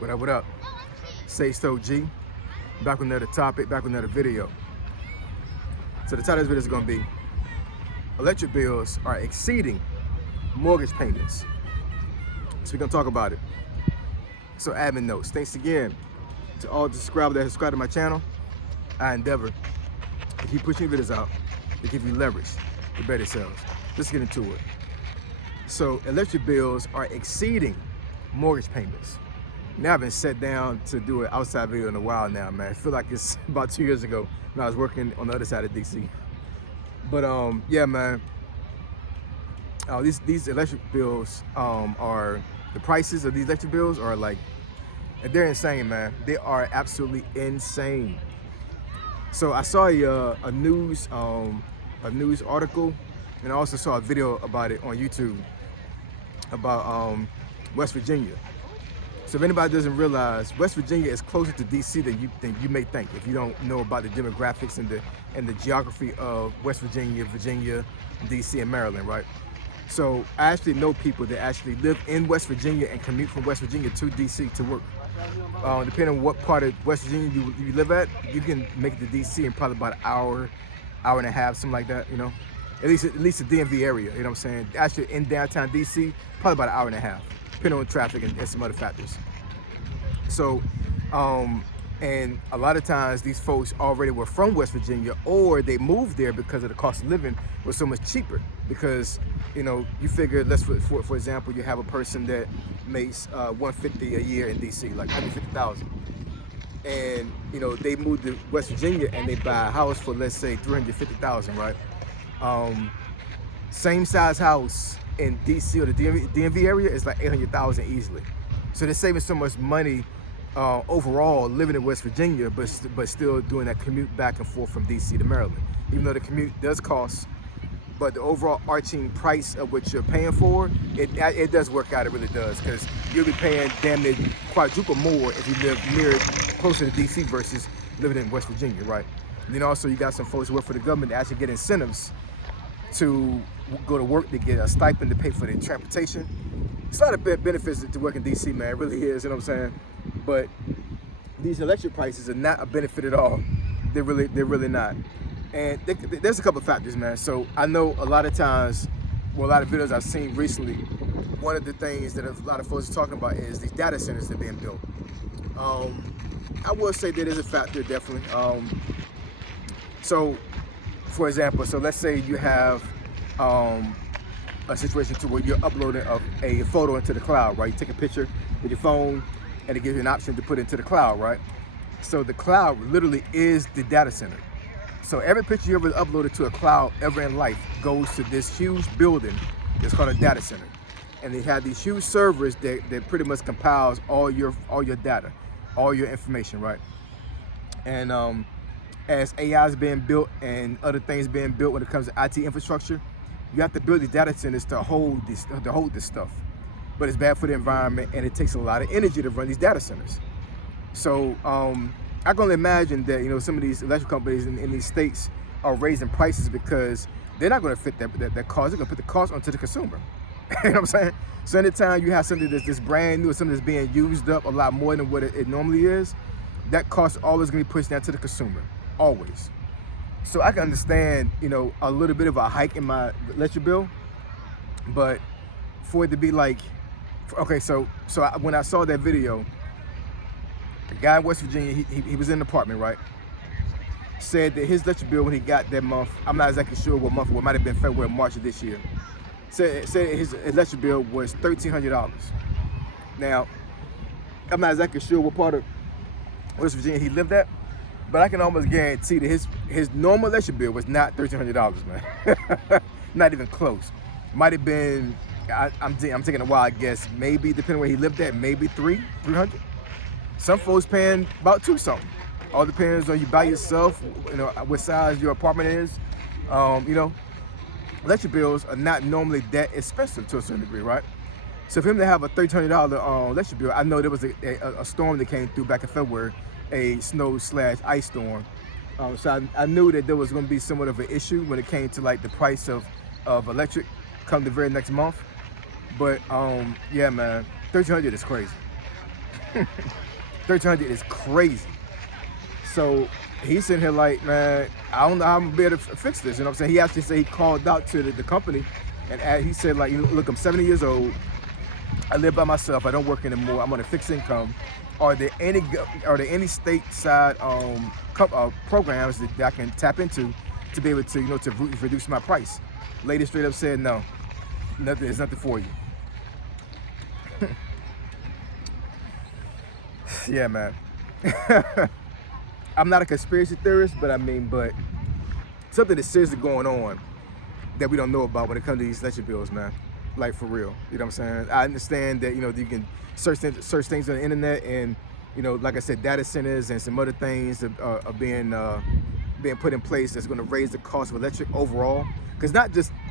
What up, what up? Say so G. Back with another topic, back with another video. So the title of this video is going to be electric bills are exceeding mortgage payments. So we're going to talk about it. So admin notes. Thanks again to all the subscribers that subscribe to my channel. I endeavor to keep pushing videos out to give you leverage to better sales. Let's get into it. So electric bills are exceeding mortgage payments. Now I've been set down to do an outside video in a while now, man. I feel like it's about 2 years ago when I was working on the other side of DC. But yeah, man. These electric bills are, the prices of these electric bills are like, they're insane, man. They are absolutely insane. So I saw a news article, and I also saw a video about it on YouTube about West Virginia. So if anybody doesn't realize, West Virginia is closer to DC than you may think. If you don't know about the demographics and the geography of West Virginia, DC, and Maryland, right? So I actually know people that actually live in West Virginia and commute from West Virginia to DC to work. Depending on what part of West Virginia you live at, you can make it to DC in probably about an hour and a half, something like that, you know? At least the DMV area, you know what I'm saying? Actually in downtown DC, probably about an hour and a half, depending on traffic and some other factors. So, and a lot of times these folks already were from West Virginia, or they moved there because of the cost of living was so much cheaper. Because, you know, you figure, for example, you have a person that makes $150 a year in DC, like $150,000, and you know they moved to West Virginia and they buy a house for, let's say, $350,000, right? Same size house in DC or the DMV area is like $800,000 easily. So they're saving so much money overall living in West Virginia, but still doing that commute back and forth from DC to Maryland. Even though the commute does cost, but the overall arching price of what you're paying for, it does work out. It really does, because you'll be paying damn near quadruple more if you live closer to DC versus living in West Virginia, right? And then also you got some folks who work for the government that actually get incentives to go to work, to get a stipend to pay for their transportation. It's a lot of benefits to work in DC, man. It really is, you know what I'm saying? But these electric prices are not a benefit at all. They're really not. And there's a couple of factors, man. So I know a lot of times, well, a lot of videos I've seen recently, one of the things that a lot of folks are talking about is these data centers that are being built. I will say that is a factor, definitely. So, for example, so let's say you have a situation to where you're uploading a photo into the cloud, right? You take a picture with your phone and it gives you an option to put into the cloud, right? So the cloud literally is the data center. So every picture you ever uploaded to a cloud ever in life goes to this huge building that's called a data center. And they have these huge servers that pretty much compiles all your data, all your information, right? And as AI is being built and other things being built when it comes to IT infrastructure, you have to build these data centers to hold this stuff. But it's bad for the environment, and it takes a lot of energy to run these data centers. So I can only imagine that, you know, some of these electric companies in these states are raising prices because they're not going to fit that cost. They're going to put the cost onto the consumer. You know what I'm saying? So anytime you have something that's brand new, or something that's being used up a lot more than what it normally is, that cost is always going to be pushed down to the consumer, always. So I can understand, you know, a little bit of a hike in my electric bill, but for it to be like, okay, so when I saw that video, the guy in West Virginia, he was in an apartment, right? Said that his electric bill when he got that month, I'm not exactly sure what month, it might have been February or March of this year. Said his electric bill was $1,300. Now, I'm not exactly sure what part of West Virginia he lived at, but I can almost guarantee that his normal electric bill was not $1,300, man. Not even close. Might have been, I'm taking a wild guess, maybe depending on where he lived at, maybe $300. Some folks paying about $2 something. All depends on you by yourself, you know, what size your apartment is. You know, electric bills are not normally that expensive to a certain degree, right? So for him to have a $1,300 electric bill, I know there was a storm that came through back in February, a snow/ice storm. So I knew that there was going to be somewhat of an issue when it came to like the price of electric come the very next month. But yeah, man, $1,300 is crazy. $1,300 is crazy. So he's sitting here like, man, I don't know how I'm gonna be able to fix this. You know what I'm saying? He actually said he called out to the company, and he said like, look, I'm 70 years old. I live by myself. I don't work anymore. I'm on a fixed income. Are there any stateside programs that I can tap into to be able to to reduce my price? Lady straight up said no. Nothing. There's nothing for you. Yeah, man. I'm not a conspiracy theorist, but something that's seriously going on that we don't know about when it comes to these electric bills, man. Like, for real. You know what I'm saying? I understand that, you can search things on the internet, and, like I said, data centers and some other things are being put in place that's going to raise the cost of electric overall. Because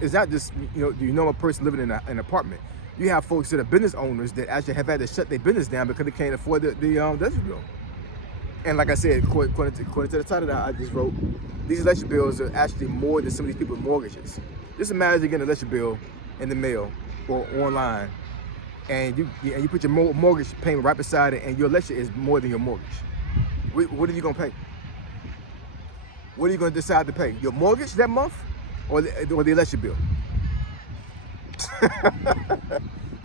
it's not just a person living in an apartment. You have folks that are business owners that actually have had to shut their business down because they can't afford the electric bill. And like I said, according to the title that I just wrote, these electric bills are actually more than some of these people's mortgages. Just imagine getting an electric bill in the mail or online, and you put your mortgage payment right beside it, and your electric is more than your mortgage. What are you gonna pay? What are you gonna decide to pay? Your mortgage that month, or the electric bill? You know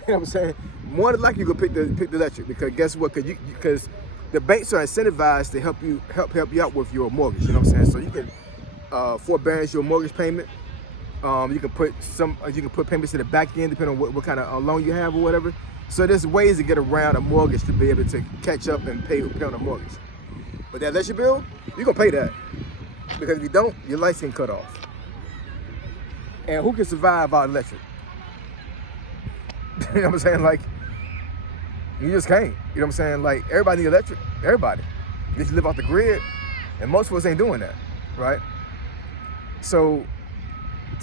what I'm saying? More than likely, you're gonna pick the electric, because guess what? Because the banks are incentivized to help you out with your mortgage. You know what I'm saying? So you can forbearance your mortgage payment. You can put payments to the back end depending on what kind of loan you have or whatever. So there's ways to get around a mortgage to be able to catch up and pay on a mortgage. But that electric bill, you're gonna pay that, because if you don't, your lights get cut off. And who can survive without electric? You know what I'm saying? Like, you just can't. You know what I'm saying? Like, everybody needs electric. Everybody. You just live off the grid, and most of us ain't doing that, right? So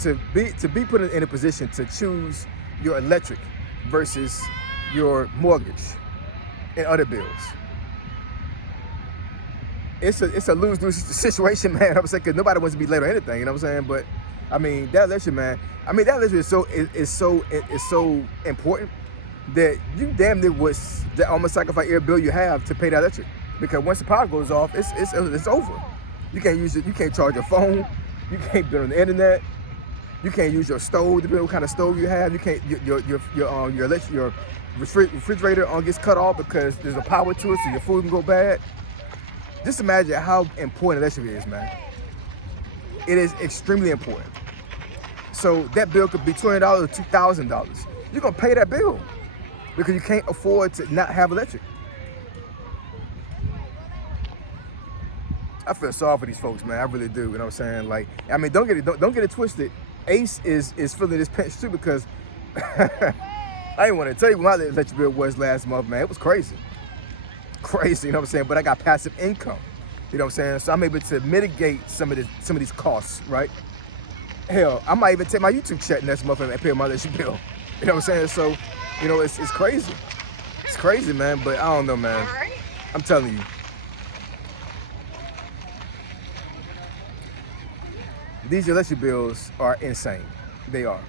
to be put in a position to choose your electric versus your mortgage and other bills, it's a lose-lose situation, man. You know what I'm saying? Because nobody wants to be late on anything. You know what I'm saying? But that electric, man. That electric is so important that you damn near almost sacrifice every bill you have to pay that electric. Because once the power goes off, it's over. You can't use it. You can't charge your phone. You can't be on the internet. You can't use your stove, depending on what kind of stove you have. You can't your refrigerator gets cut off because there's no power to it, so your food can go bad. Just imagine how important electric is, man. It is extremely important. So that bill could be $20 or $2,000. You're gonna pay that bill because you can't afford to not have electric. I feel sorry for these folks, man. I really do. You know what I'm saying? Like, don't get it twisted. Ace is feeling this pinch too, because I didn't want to tell you what my electric bill was last month, man. It was crazy. Crazy, you know what I'm saying? But I got passive income. You know what I'm saying? So I'm able to mitigate some of these costs, right? Hell, I might even take my YouTube check next month and pay my electric bill. You know what I'm saying? So, it's crazy. It's crazy, man. But I don't know, man. I'm telling you. These electric bills are insane. They are.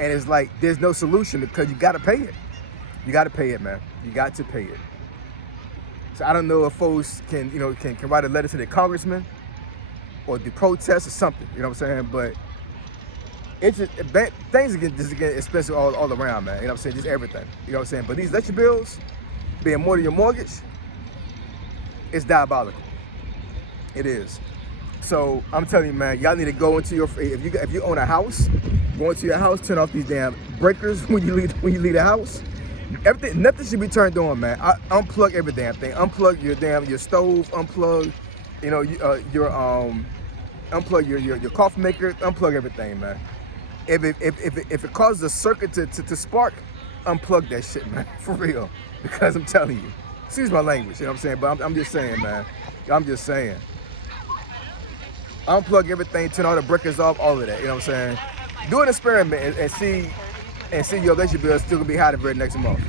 And it's like, there's no solution, because you gotta pay it. You gotta pay it, man. You got to pay it. So I don't know if folks can write a letter to their congressman or do protests or something, you know what I'm saying? But things just get expensive all around, man. You know what I'm saying? Just everything. You know what I'm saying? But these electric bills, being more than your mortgage, it's diabolical. It is. So I'm telling you, man, y'all need to go into if you own a house, go into your house, turn off these damn breakers when you leave the house. Everything, nothing should be turned on, man. Unplug every damn thing. Unplug your stove. Unplug, unplug your coffee maker. Unplug everything, man. If it causes a circuit to spark, unplug that shit, man. For real. Because I'm telling you, excuse my language, you know what I'm saying? But I'm just saying, man. I'm just saying. Unplug everything, turn all the breakers off, all of that. You know what I'm saying? Do an experiment and see your electric bill still gonna be high the very next month.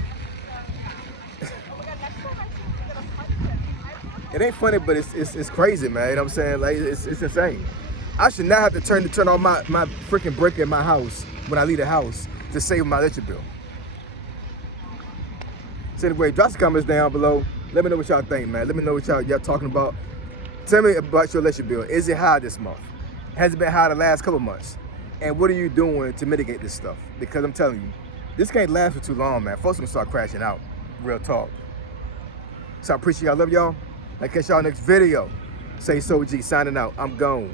It ain't funny, but it's crazy, man. You know what I'm saying? Like, it's insane. I should not have to turn on my freaking breaker in my house when I leave the house to save my electric bill. So anyway, drop some comments down below. Let me know what y'all think, man. Let me know what y'all talking about. Tell me about your electric bill. Is it high this month? Has it been high the last couple months? And what are you doing to mitigate this stuff? Because I'm telling you, this can't last for too long, man. Folks gonna start crashing out. Real talk. So I appreciate y'all. Love y'all. I'll catch y'all next video. Say So G signing out. I'm gone.